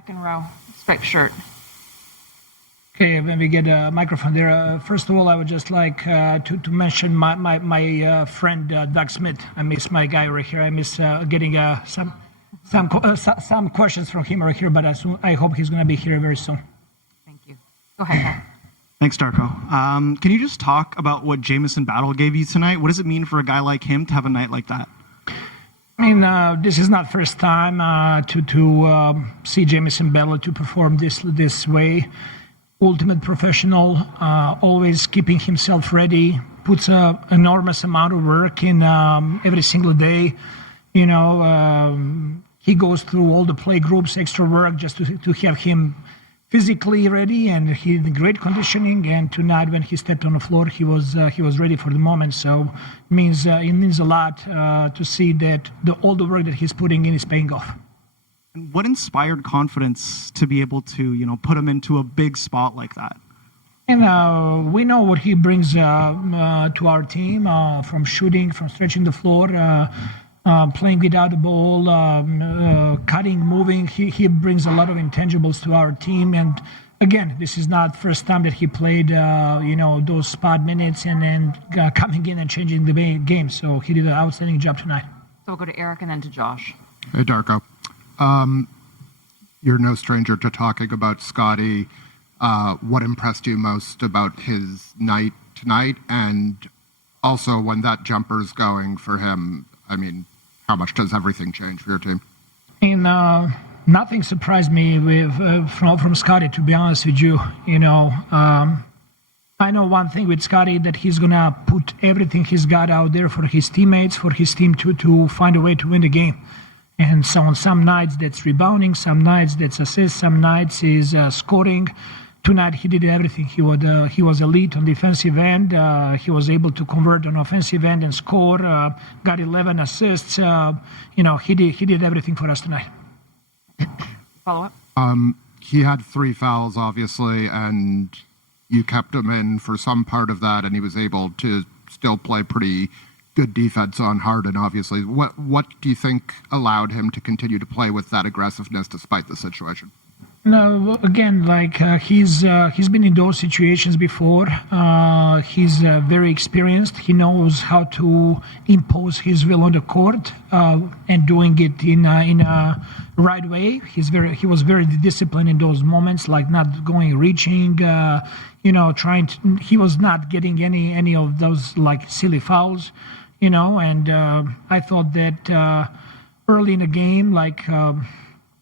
Second row, striped shirt. Okay, when we get a microphone there, first of all, I would just like to mention my friend Doug Smith. I miss my guy right here. I miss getting some questions from him right here, but I hope he's going to be here very soon. Thank you. Go ahead, Paul. Thanks, Darko. Can you just talk about what Jamison Battle gave you tonight? What does it mean for a guy like him to have a night like that? I mean, this is not first time to see Jamison Battle to perform this way. Ultimate professional, always keeping himself ready, puts an enormous amount of work in every single day. You know, he goes through all the play groups, extra work, just to have him physically ready, and he's in great conditioning. And tonight, when he stepped on the floor, he was ready for the moment. So it means a lot to see that all the work that he's putting in is paying off. And what inspired confidence to be able to, put him into a big spot like that? And we know what he brings to our team, from shooting, from stretching the floor, playing without the ball, cutting, moving. He brings a lot of intangibles to our team. And again, this is not the first time that he played, those spot minutes and then coming in and changing the game. So he did an outstanding job tonight. So we'll go to Eric and then to Josh. Hey, Darko. You're no stranger to talking about Scotty. What impressed you most about his night tonight? And also, when that jumper's going for him, I mean, how much does everything change for your team? And nothing surprised me from Scotty, to be honest with you. I know one thing with Scotty, that he's going to put everything he's got out there for his teammates, for his team to find a way to win the game. And so on some nights that's rebounding, some nights that's assists, some nights is scoring. Tonight he did everything. He was elite on defensive end. He was able to convert on offensive end and score. Got 11 assists. He did everything for us tonight. Follow up. He had 3 fouls, obviously, and you kept him in for some part of that, and he was able to still play pretty good defense on Harden, obviously. What do you think allowed him to continue to play with that aggressiveness despite the situation? No, again, he's been in those situations before. He's very experienced. He knows how to impose his will on the court and doing it in a right way. He was very disciplined in those moments, like not reaching, trying to. He was not getting any of those silly fouls. And I thought that early in the game,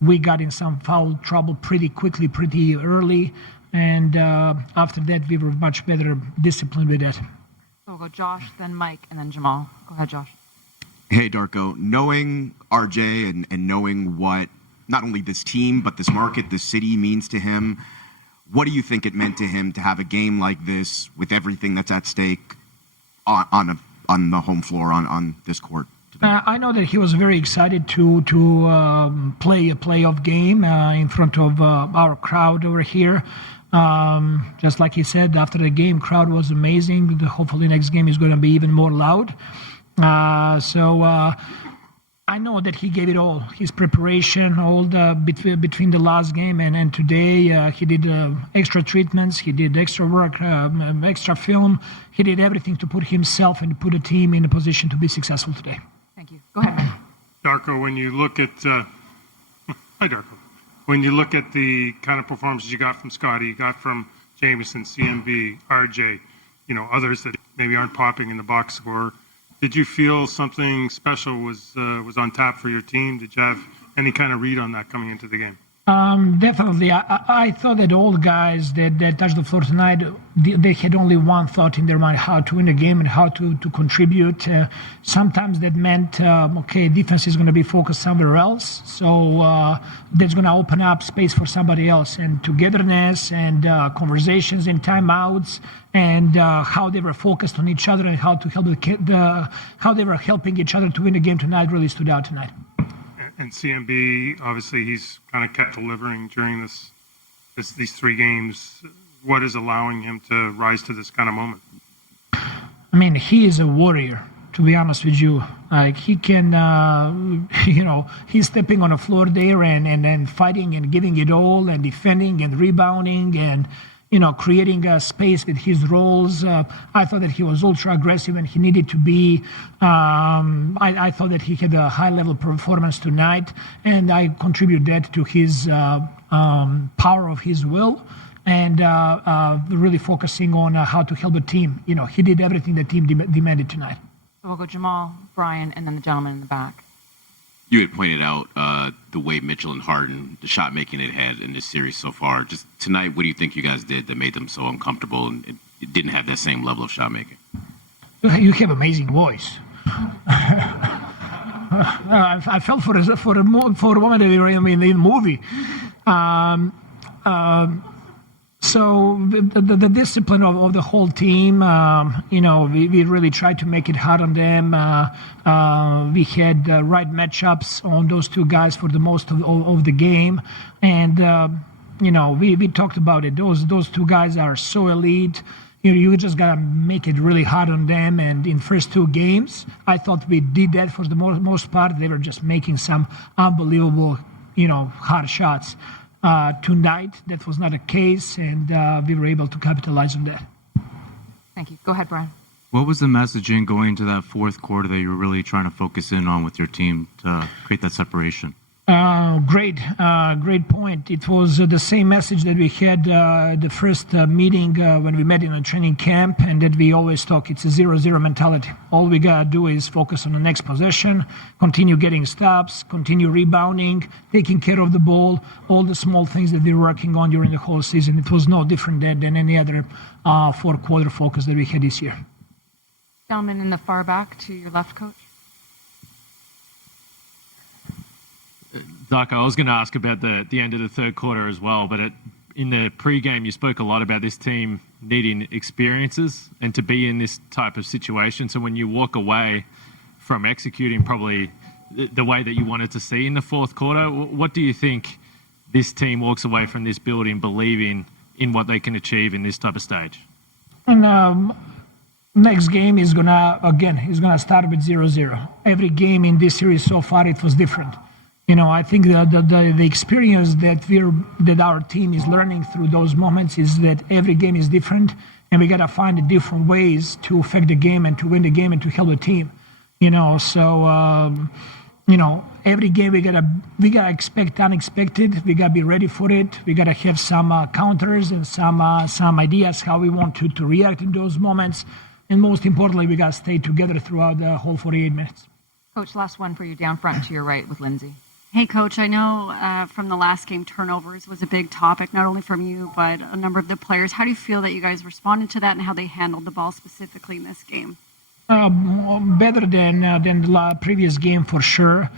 we got in some foul trouble pretty quickly, pretty early, and after that we were much better disciplined with that. So we'll go Josh, then Mike, and then Jamal. Go ahead, Josh. Hey, Darko. Knowing RJ and knowing what not only this team, but this market, this city means to him, what do you think it meant to him to have a game like this with everything that's at stake on the home floor, on this court? I know that he was very excited to play a playoff game in front of our crowd over here. Just like he said, after the game, crowd was amazing. Hopefully next game is going to be even more loud. So I know that he gave it all. His preparation, all between the last game and today, he did extra treatments, he did extra work, extra film. He did everything to put himself and put a team in a position to be successful today. Thank you. Go ahead, Mike. Darko, when you look at hi, Darko. When you look at the kind of performances you got from Scotty, you got from Jamison, CMB, RJ, others that maybe aren't popping in the box score. Did you feel something special was on tap for your team? Did you have any kind of read on that coming into the game? Definitely. I thought that all the guys that touched the floor tonight, they had only one thought in their mind: how to win the game and how to contribute. Sometimes that meant, defense is going to be focused somewhere else, so that's going to open up space for somebody else. And togetherness and conversations in timeouts and how they were focused on each other and how to help how they were helping each other to win the game tonight really stood out tonight. And CMB, obviously, he's kind of kept delivering during these 3 games. What is allowing him to rise to this kind of moment? I mean, he is a warrior. to be honest with you. Like he can, he's stepping on the floor there and fighting and giving it all and defending and rebounding and, creating a space with his roles. I thought that he was ultra aggressive and he needed to be. I thought that he had a high level performance tonight, and I contribute that to his power of his will and really focusing on how to help the team. He did everything the team demanded tonight. So we'll go Jamal, Brian, and then the gentleman in the back. You had pointed out the way Mitchell and Harden, the shot making they'd had in this series so far. Just tonight, what do you think you guys did that made them so uncomfortable and it didn't have that same level of shot making? You have amazing voice. I felt for a moment that we were in the movie. So the discipline of the whole team, we really tried to make it hard on them. We had right matchups on those two guys for the most of the game. And, we talked about it. Those two guys are so elite. You just got to make it really hard on them. And in first two games, I thought we did that for the most part. They were just making some unbelievable, hard shots. Tonight, that was not the case, and we were able to capitalize on that. Thank you. Go ahead, Brian. What was the messaging going into that fourth quarter that you were really trying to focus in on with your team to create that separation? Great point. It was the same message that we had the first meeting when we met in a training camp, and that we always talk. It's a 0-0 mentality. All we got to do is focus on the next possession, continue getting stops, continue rebounding, taking care of the ball, all the small things that we're working on during the whole season. It was no different than any other fourth quarter focus that we had this year. Gentleman in the far back to your left, Coach. Darko, I was going to ask about the end of the third quarter as well, but in the pregame, you spoke a lot about this team needing experiences and to be in this type of situation. So when you walk away from executing probably the way that you wanted to see in the fourth quarter, what do you think this team walks away from this building believing in what they can achieve in this type of stage? And next game is gonna start with 0-0. Every game in this series so far, it was different. I think the experience that our team is learning through those moments is that every game is different, and we got to find different ways to affect the game and to win the game and to help the team. Every game we gotta expect unexpected. We gotta be ready for it. We gotta have some counters and some ideas how we want to react in those moments, and most importantly, we gotta stay together throughout the whole 48 minutes. Coach, last one for you down front to your right with Lindsay. Hey, Coach, I know from the last game, turnovers was a big topic, not only from you, but a number of the players. How do you feel that you guys responded to that and how they handled the ball specifically in this game? Better than the previous game for sure.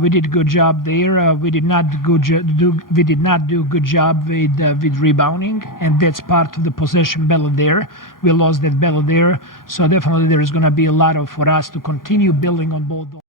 We did a good job there. We did not do a good job with rebounding, and that's part of the possession battle there. We lost that battle there, so definitely there is going to be a lot for us to continue building on both.